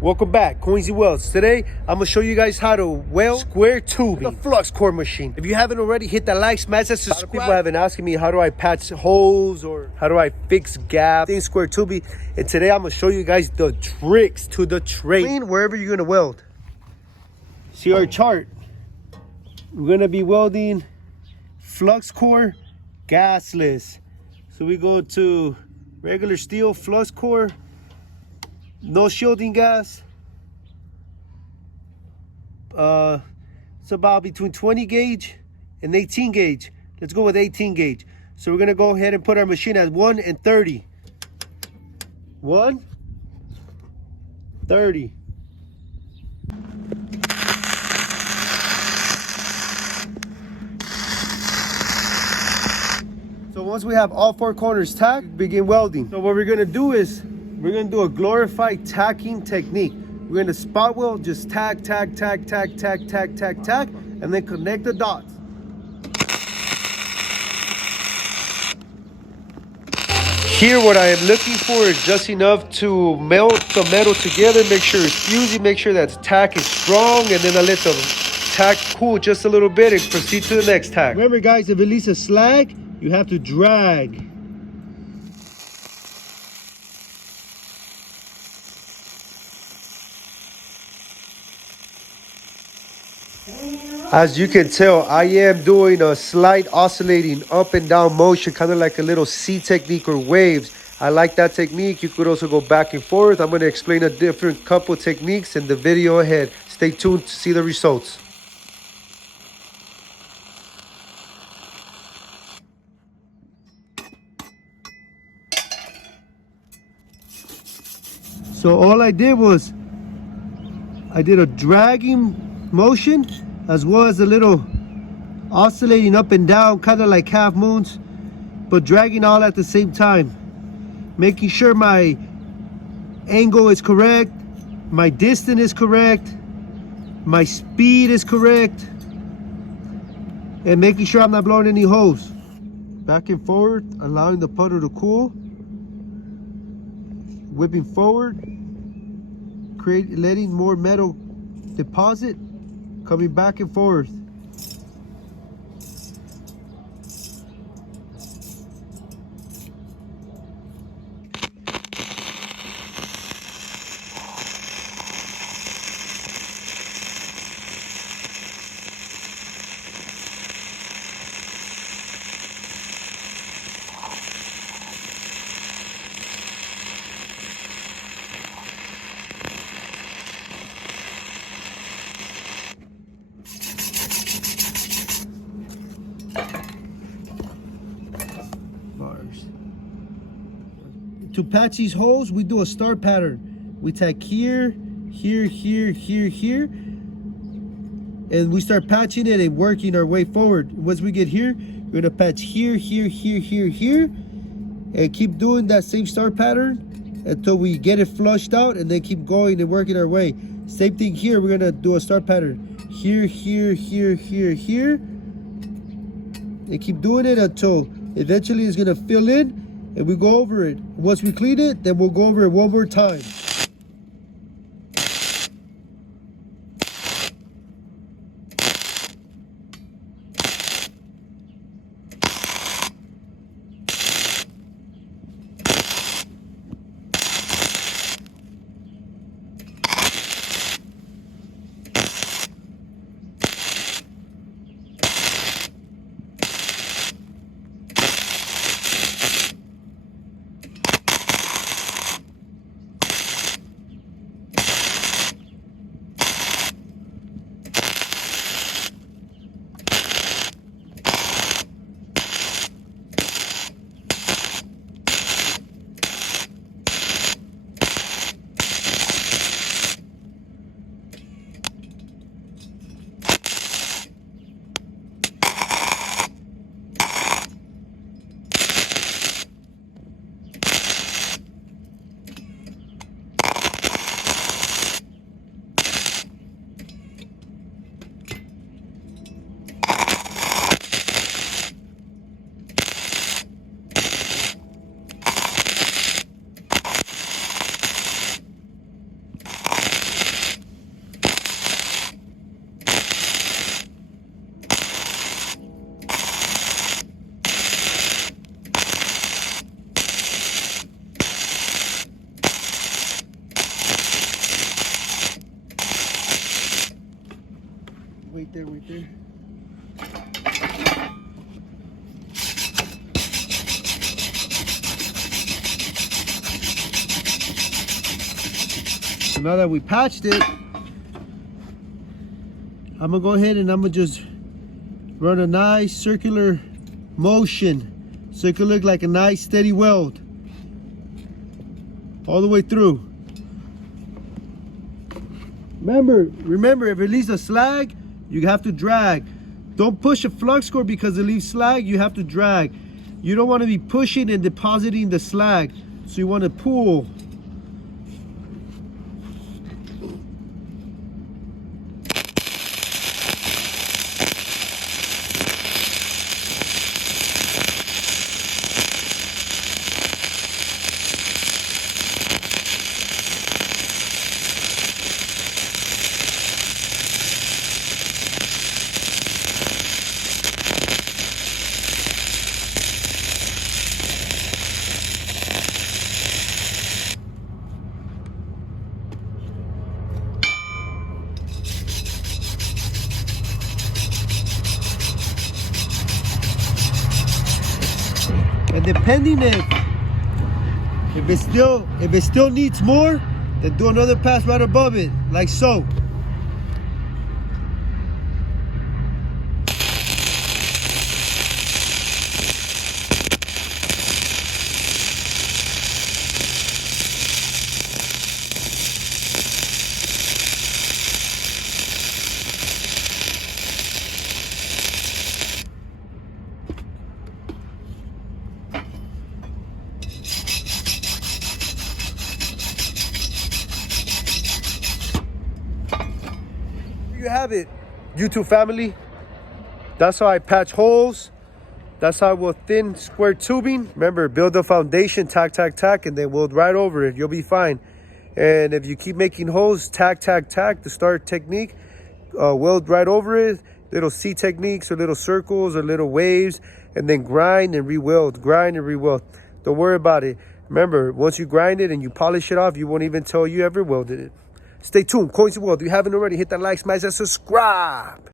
Welcome back, Coinsy Welds. Today, I'm gonna show you guys how to weld square tube with the Fluxcore machine. If you haven't already, hit that like, smash that subscribe. A lot of people have been asking me, how do I patch holes or how do I fix gaps in square tubing? And today, I'm gonna show you guys the tricks to the trade wherever you're gonna weld. See our chart. We're gonna be welding Fluxcore gasless. So we go to regular steel Fluxcore. No shielding gas. It's about between 20 gauge and 18 gauge. Let's go with 18 gauge. So we're gonna go ahead and put our machine at 1 and 30. 1, 30. So once we have all 4 corners tacked, begin welding. So what we're gonna do is we're gonna do a glorified tacking technique. We're gonna spot weld, just tack, tack, tack, tack, tack, tack, tack, tack, and then connect the dots. Here, what I am looking for is just enough to melt the metal together, make sure it's fusing, make sure that tack is strong, and then I let the tack cool just a little bit and proceed to the next tack. Remember guys, if it leaves a slag, you have to drag. As you can tell, I am doing a slight oscillating up and down motion, kind of like a little C technique or waves. I like that technique. You could also go back and forth. I'm going to explain a different couple techniques in the video ahead. Stay tuned to see the results. So all I did was I did a dragging motion as well as a little oscillating up and down, kind of like half moons, but dragging all at the same time, making sure my angle is correct, my distance is correct, my speed is correct, and making sure I'm not blowing any holes. Back and forward, allowing the puddle to cool, whipping forward, letting more metal deposit, coming back and forth. To patch these holes, we do a star pattern. We tack here, here, here, here, here, and we start patching it and working our way forward. Once we get here, we're gonna patch here, here, here, here, here, and keep doing that same star pattern until we get it flushed out, and then keep going and working our way. Same thing here, we're gonna do a star pattern. Here, here, here, here, here, and keep doing it until eventually it's gonna fill in, and we go over it. Once we clean it, then we'll go over it one more time. Wait there, wait there. So now that we patched it, I'm gonna go ahead and I'm gonna just run a nice circular motion so it could look like a nice steady weld all the way through. Remember, if it leaves a slag, you have to drag. Don't push a flux core because it leaves slag, you have to drag. You don't want to be pushing and depositing the slag, so you want to pull. And depending if it still needs more, then do another pass right above it, like so. You have it, YouTube family. That's how I patch holes. That's how we'll thin square tubing. Remember, build the foundation, tack, tack, tack, and then weld right over it. You'll be fine. And if you keep making holes, tack, tack, tack, the start technique, weld right over it. Little C techniques or little circles or little waves, and then grind and re-weld, grind and re-weld. Don't worry about it. Remember, once you grind it and you polish it off, you won't even tell you ever welded it. Stay tuned. Coins and Weld. If you haven't already, hit that like, smash that subscribe.